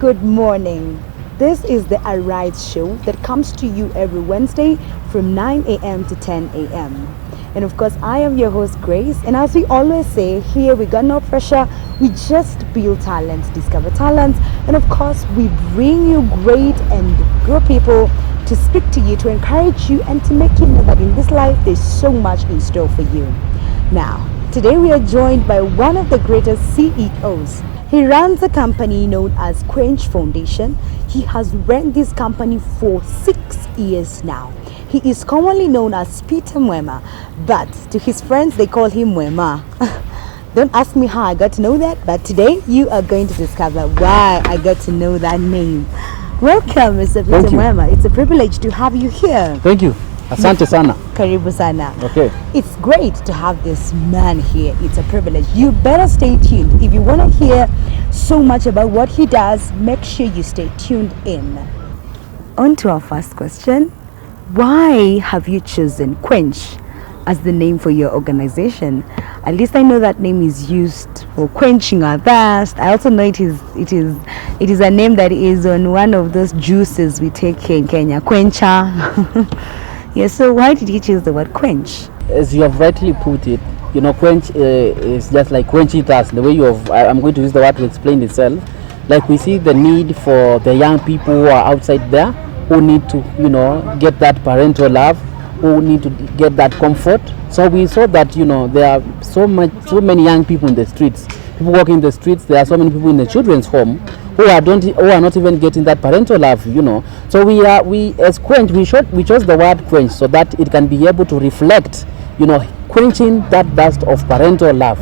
Good morning. This is the Arise show that comes to you every Wednesday from 9 a.m. to 10 a.m. And of course, I am your host, Grace. And as we always say, here we got no pressure. We just build talents, discover talents. And of course, we bring you great and good people to speak to you, to encourage you, and to make you know that in this life, there's so much in store for you. Now, today we are joined by one of the greatest CEOs. He runs a company known as Quench Foundation. He has run this company for 6 years now. He is commonly known as Peter Muema, but to his friends they call him Muema. Don't ask me how I got to know that, but today you are going to discover why I got to know that name. Welcome, Mr. Peter Muema. It's a privilege to have you here. Thank you. Asante sana. Karibu sana. Okay. It's great to have this man here. It's a privilege. You better stay tuned. If you want to hear so much about what he does, make sure you stay tuned in. On to our first question. Why have you chosen Quench as the name for your organization? At least I know that name is used for quenching our thirst. I also know it is a name that is on one of those juices we take here in Kenya, Quencha. Yes, so why did you choose the word quench? As you have rightly put it, quench is just like quenching thirst. The way I'm going to use the word to explain itself. Like we see the need for the young people who are outside there, who need to, get that parental love, who need to get that comfort. So we saw that, there are so many young people in the streets. People walking in the streets. There are so many people in the children's home who are not even getting that parental love, So we as Quench, we chose the word quench so that it can be able to reflect, quenching that thirst of parental love,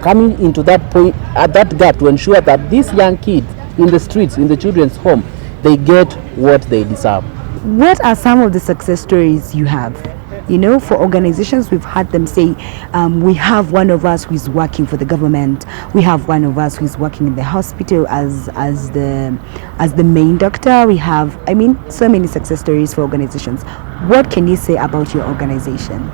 coming into that point at that gap to ensure that these young kids in the streets, in the children's home, they get what they deserve. What are some of the success stories you have? For organizations, we've had them say, we have one of us who is working for the government. We have one of us who is working in the hospital as the main doctor. We have, so many success stories for organizations. What can you say about your organization?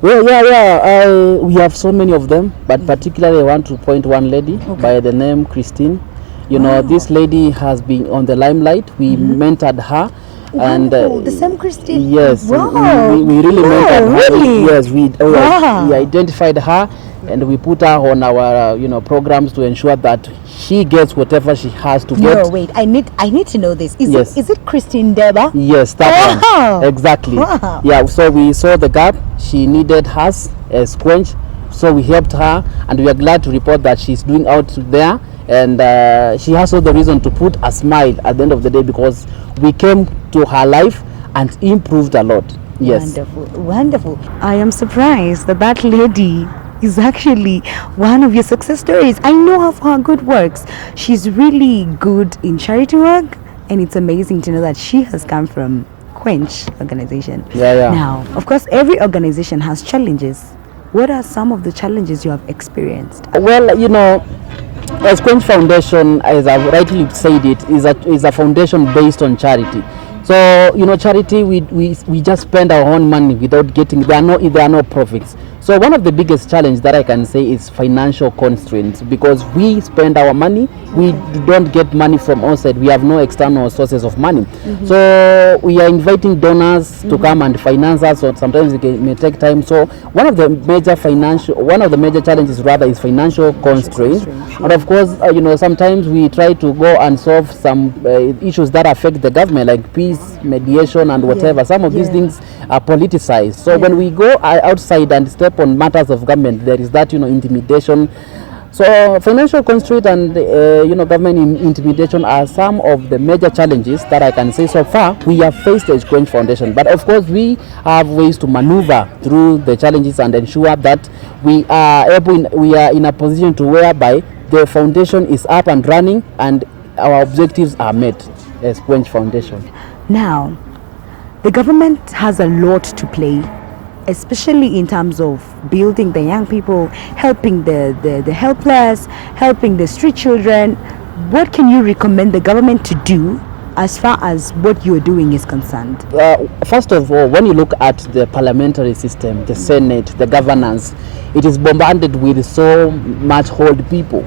Well, we have so many of them, but particularly I want to point one lady by the name Christine. Wow. This lady has been on the limelight. We mentored her. And the same Christine. Yes, wow. we really mentored her. Really? Yes, we identified her and we put her on our programs to ensure that she gets whatever she has to get. No, wait, I need to know this. Is it Christine Deba? Yes, that one. Exactly. Wow. Yeah, so we saw the gap. She needed us as Quench, so we helped her, and we are glad to report that she's doing out there, and she has all the reason to put a smile at the end of the day because we came to her life and improved a lot. Yes. Wonderful. I am surprised that lady is actually one of your success stories. I know of her good works. She's really good in charity work, and it's amazing to know that she has come from Quench organization. Yeah. Now, of course, every organization has challenges. What are some of the challenges you have experienced? Well, as Quench Foundation, as I've rightly said, it is a foundation based on charity. So charity, we just spend our own money without getting there are no profits. So one of the biggest challenges that I can say is financial constraints, because we spend our money, we don't get money from outside. We have no external sources of money. So we are inviting donors to come and finance us, or sometimes it may take time. So one of the major challenges is financial constraints. And of course, sometimes we try to go and solve some issues that affect the government, like peace, mediation, and whatever. Some of these things are politicized. So when we go outside and step on matters of government, there is that intimidation. So financial constraint and government intimidation are some of the major challenges that I can say so far we have faced as Quench Foundation. But of course, we have ways to maneuver through the challenges and ensure that we are in a position to whereby the foundation is up and running and our objectives are met as Quench Foundation. Now, the government has a lot to play, especially in terms of building the young people, helping the helpless, helping the street children. What can you recommend the government to do as far as what you're doing is concerned? First of all, when you look at the parliamentary system, the Senate, the governance, it is bombarded with so much old people.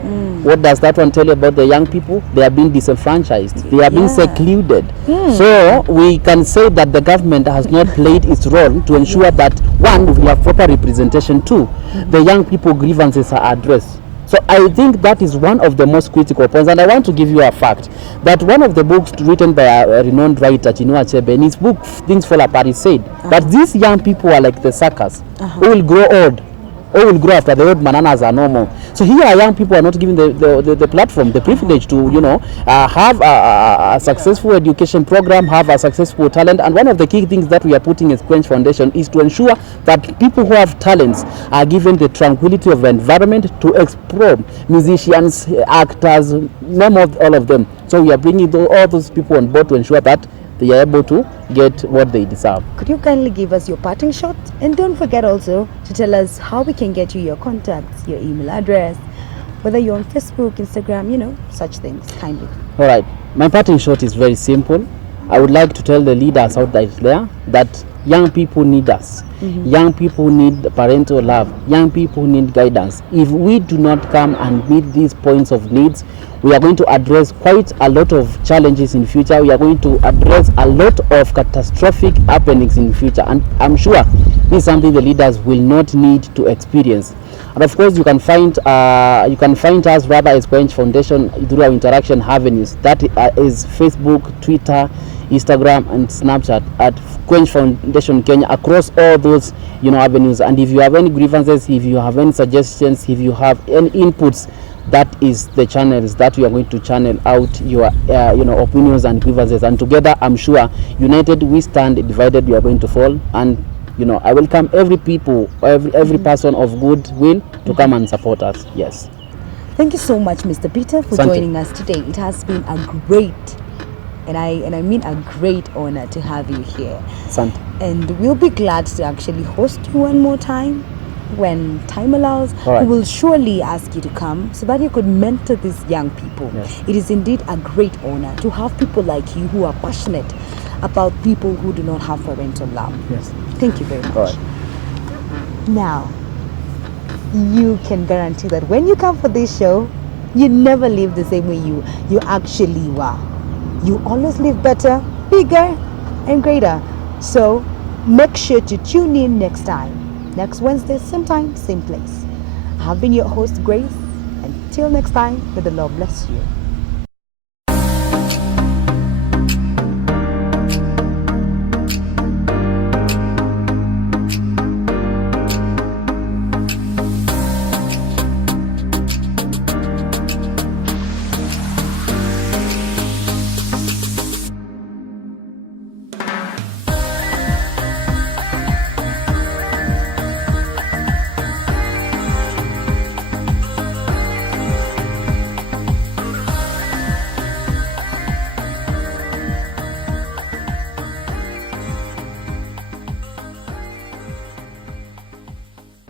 What does that one tell you about the young people? They are being disenfranchised. They are being secluded. So we can say that the government has not played its role to ensure that, one, we have proper representation, two, the young people grievances are addressed. So I think that is one of the most critical points. And I want to give you a fact that one of the books written by a renowned writer, Chinua Achebe, in his book Things Fall Apart, he said that these young people are like the suckers who will grow old, or will grow after the old bananas are normal. So here young people are not given the platform, the privilege to, you know, have a successful education program, have a successful talent. And one of the key things that we are putting as Quench Foundation is to ensure that people who have talents are given the tranquility of the environment to explore. Musicians, actors, name of all of them. So we are bringing all those people on board to ensure that they are able to get what they deserve. Could you kindly give us your parting shot? And don't forget also to tell us how we can get you your contacts, your email address, whether you're on Facebook, Instagram, you know, such things, kindly. All right. My parting shot is very simple. I would like to tell the leaders out there that young people need us. Young people need parental love. Young people need guidance. If we do not come and meet these points of needs, we are going to address quite a lot of challenges in future. We are going to address a lot of catastrophic happenings in future. And I'm sure this is something the leaders will not need to experience. And of course, you can find us rather as Quench Foundation through our interaction avenues. That is Facebook, Twitter, Instagram, and Snapchat at Quench Foundation Kenya, across all those, you know, avenues. And if you have any grievances, if you have any suggestions, if you have any inputs, that is the channels that we are going to channel out your opinions and grievances. And together, I'm sure, united we stand, divided we are going to fall. And I welcome every person of goodwill to come and support us. Yes. Thank you so much, Mr. Peter, for joining us today. It has been a great, and I mean a great honor to have you here. Santa. And we'll be glad to actually host you one more time when time allows. Right. We will surely ask you to come so that you could mentor these young people. Yes. It is indeed a great honor to have people like you who are passionate about people who do not have parental love. Yes. Thank you very much. Right. Now, you can guarantee that when you come for this show, you never live the same way you actually were. You always live better, bigger, and greater. So make sure to tune in next time. Next Wednesday, same time, same place. I have been your host, Grace. Until next time, may the Lord bless you.